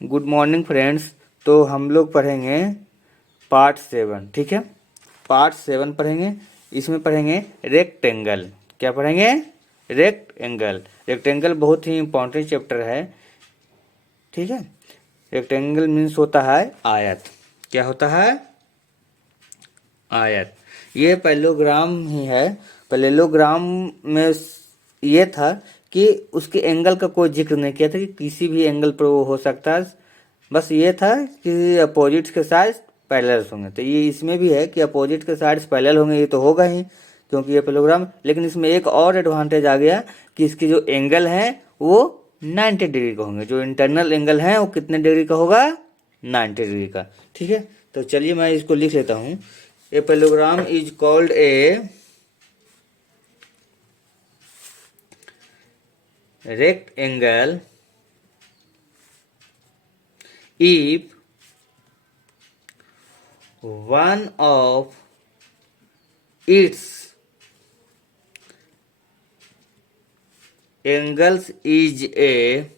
Good morning friends. तो हम लोग पढ़ेंगे पार्ट 7, ठीक है। पार्ट 7 पढ़ेंगे। इसमें पढ़ेंगे रेक्टेंगल। क्या पढ़ेंगे? रेक्टेंगल। रेक्टेंगल बहुत ही इंपॉर्टेंट चैप्टर है, ठीक है। रेक्टेंगल मीन्स होता है आयत। क्या होता है? आयत। ये पैरेललोग्राम ही है। पैरेललोग्राम में ये था कि उसके एंगल का कोई जिक्र नहीं किया था कि किसी भी एंगल पर वो हो सकता है। बस ये था कि अपोजिट के साइड्स पैरेलल होंगे। तो ये इसमें भी है कि अपोजिट के साइड्स पैरेलल होंगे, ये तो होगा ही क्योंकि ये पैरेललोग्राम। लेकिन इसमें एक और एडवांटेज आ गया कि इसके जो एंगल हैं वो 90 डिग्री का होंगे। जो इंटरनल एंगल है वो कितने डिग्री का होगा? 90 डिग्री का, ठीक है। तो चलिए मैं इसको लिख लेता हूँ। A parallelogram is called a rectangle if one of its angles is a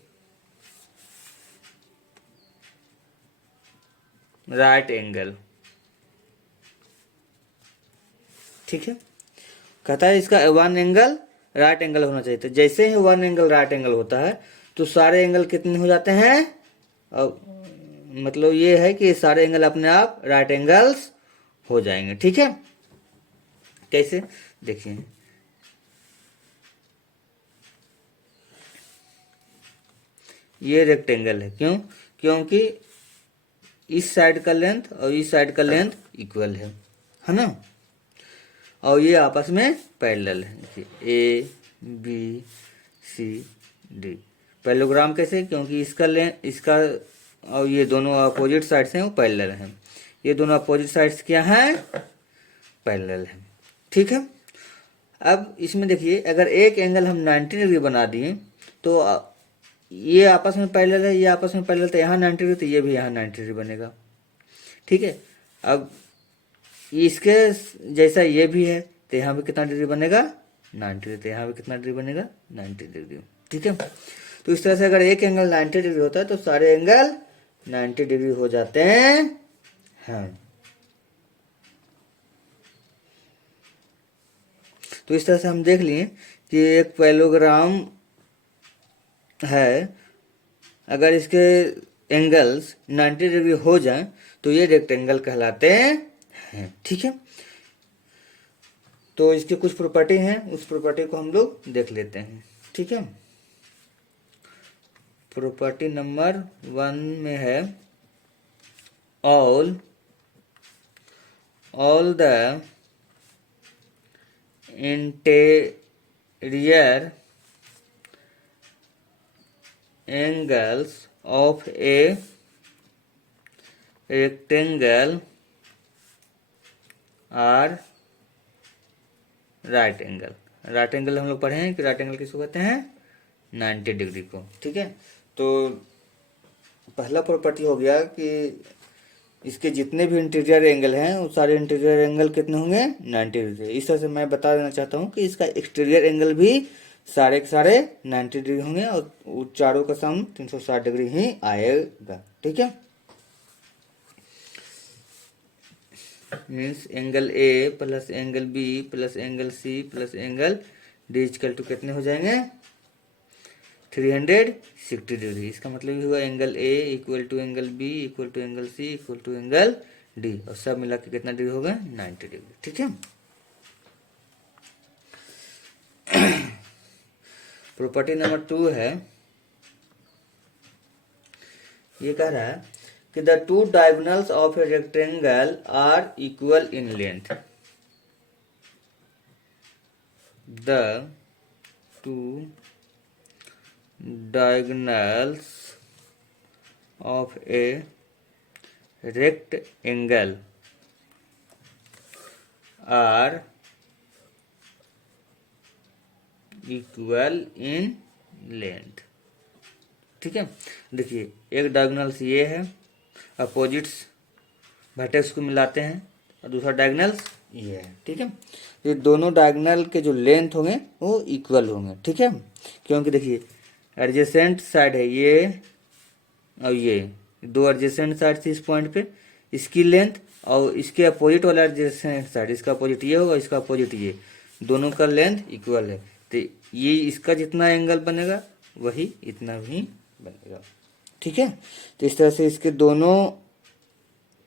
right angle, ठीक है। कहता है इसका वन एंगल राइट एंगल होना चाहिए। तो जैसे ही वन एंगल राइट एंगल होता है तो सारे एंगल कितने हो जाते हैं? मतलब ये है कि सारे एंगल अपने आप राइट एंगल्स हो जाएंगे, ठीक है। कैसे? देखिए, ये रेक्टेंगल है। क्यों? क्योंकि इस साइड का लेंथ और इस साइड का लेंथ इक्वल है ना। और ये आपस में पैरेलल है। A B C D parallelogram कैसे? क्योंकि इसका लेंथ इसका और ये दोनों अपोजिट साइड्स हैं वो पैरेलल हैं। ये दोनों अपोजिट साइड्स क्या हैं? पैरेलल हैं, ठीक है। अब इसमें देखिए, अगर एक एंगल हम 90 डिग्री बना दिए तो ये आपस में पैरेलल है, ये आपस में पैरेलल, तो यहाँ 90 डिग्री तो ये भी यहाँ 90 डिग्री बनेगा, ठीक है। अब इसके जैसा ये भी है तो यहाँ भी कितना डिग्री बनेगा? 90 डिग्री। तो यहाँ भी कितना डिग्री बनेगा? 90 डिग्री, ठीक है। तो इस तरह से अगर एक एंगल 90 डिग्री होता है तो सारे एंगल 90 डिग्री हो जाते हैं। हाँ, तो इस तरह से हम देख लिए कि एक पैरेललोग्राम है, अगर इसके एंगल्स 90 डिग्री हो जाए तो ये रेक्टेंगल कहलाते हैं, ठीक है। तो इसकी कुछ प्रॉपर्टी हैं, उस प्रॉपर्टी को हम लोग देख लेते हैं, ठीक है। प्रॉपर्टी नंबर 1 में है all the interior angles of a rectangle are right angle. Right angle हम लोग पढ़े हैं कि राइट एंगल किसको कहते हैं? 90 डिग्री को, ठीक है। तो पहला प्रॉपर्टी हो गया कि इसके जितने भी इंटीरियर एंगल हैं वो सारे इंटीरियर एंगल कितने होंगे? 90 डिग्री। इस तरह से मैं बता देना चाहता हूँ कि इसका एक्सटीरियर एंगल भी सारे के सारे 90 डिग्री होंगे और चारों का सम 360 डिग्री ही आएगा, ठीक है। Means angle A plus angle B plus angle C plus angle D equal to कितने हो जाएंगे? 360 डिग्री। इसका मतलब ये हुआ angle A equal to angle B equal to angle C equal to angle D, और सब मिला के कितना डिग्री होगा? 90 डिग्री, ठीक है। प्रॉपर्टी नंबर 2 है, ये कह रहा है कि the two diagonals of a rectangle are equal in length. The two diagonals of a rectangle are equal in length, ठीक है। देखिए, एक डायगोनल्स ये है, अपोजिट्स वर्टेक्स को मिलाते हैं, और दूसरा डायगोनल्स ये है, ठीक है। ये दोनों डायगोनल के जो लेंथ होंगे वो इक्वल होंगे, ठीक है। क्योंकि देखिए एडजेसेंट साइड है ये और ये दो एडजेसेंट साइड थी इस पॉइंट पे, इसकी लेंथ और इसके अपोजिट वाला एडजेसेंट साइड, इसका अपोजिट ये होगा, इसका अपोजिट ये, दोनों का लेंथ इक्वल है, तो ये इसका जितना एंगल बनेगा वही इतना भी बनेगा। ठीक है, तो इस तरह से इसके दोनों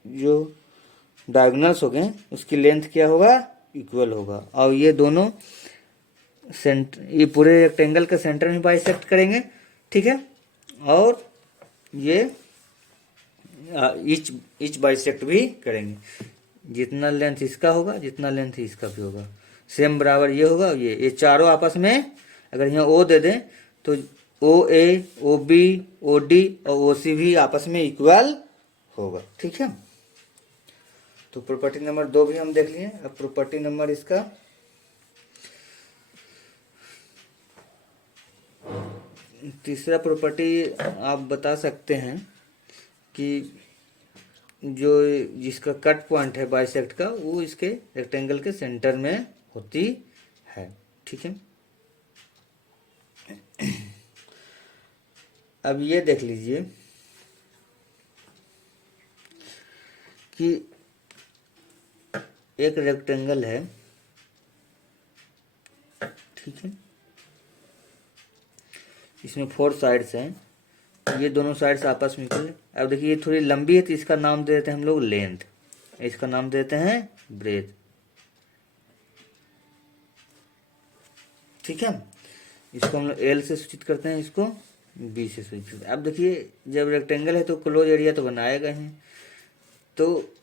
जो डायगोनल्स हो गए उसकी लेंथ क्या होगा, इक्वल होगा, और ये दोनों ये पूरे रेक्टेंगल के सेंटर में बाइसेक्ट करेंगे। ठीक है, और ये इच बाइसेक्ट भी करेंगे, जितना लेंथ इसका होगा जितना लेंथ इसका भी होगा सेम बराबर ये होगा। ये चारों आपस में अगर यहाँ ओ दे दें तो ओ ए, ओ बी, ओ डी और ओ सी भी आपस में इक्वल होगा। ठीक है, तो प्रॉपर्टी नंबर 2 भी हम देख लिए। अब प्रॉपर्टी नंबर इसका तीसरा प्रॉपर्टी आप बता सकते हैं कि जो जिसका कट पॉइंट है बाइसेक्ट का वो इसके रेक्टेंगल के सेंटर में होती है। ठीक है, अब ये देख लीजिए कि एक रेक्टेंगल है, ठीक है, इसमें 4 साइड्स हैं, ये दोनों साइड्स आपस में इक्वल है। अब देखिए ये थोड़ी लंबी है तो इसका नाम दे देते हैं हम लोग लेंथ, इसका नाम देते हैं ब्रेथ। ठीक है, इसको हम लोग एल से सूचित करते हैं, इसको बी से सूचित करते हैं। अब देखिए जब रेक्टेंगल है तो क्लोज एरिया तो बनाए गए हैं, तो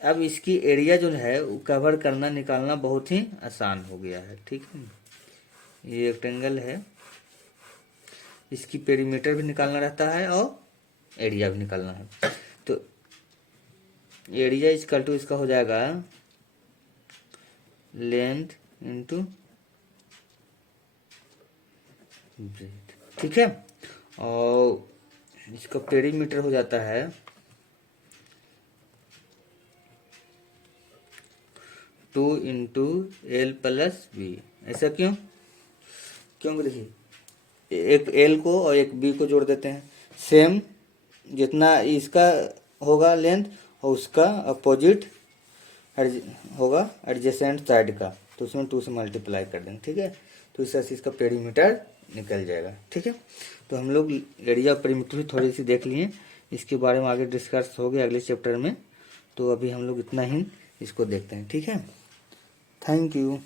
अब इसकी एरिया जो है वो कवर करना निकालना बहुत ही आसान हो गया है। ठीक है, ये रेक्टेंगल है, इसकी पेरीमीटर भी निकालना रहता है और एरिया भी निकालना है। तो एरिया इक्वल टू इसका हो जाएगा लेंथ इंटू ब्रेथ। ठीक है, और इसका पेरीमीटर हो जाता है 2 इंटू एल प्लस बी। ऐसा क्यों? क्योंकि देखिए एक एल को और एक बी को जोड़ देते हैं, सेम जितना इसका होगा लेंथ और उसका अपोजिट होगा एडजेसेंट साइड का, तो उसमें 2 से मल्टीप्लाई कर देंगे। ठीक है, तो इस तरह से इसका पेरीमीटर निकल जाएगा। ठीक है, तो हम लोग एरिया पेरीमीटर भी थोड़ी सी देख लिए, इसके बारे में आगे डिस्कस हो गया अगले चैप्टर में, तो अभी हम लोग इतना ही इसको देखते हैं। ठीक है, थैंक यू।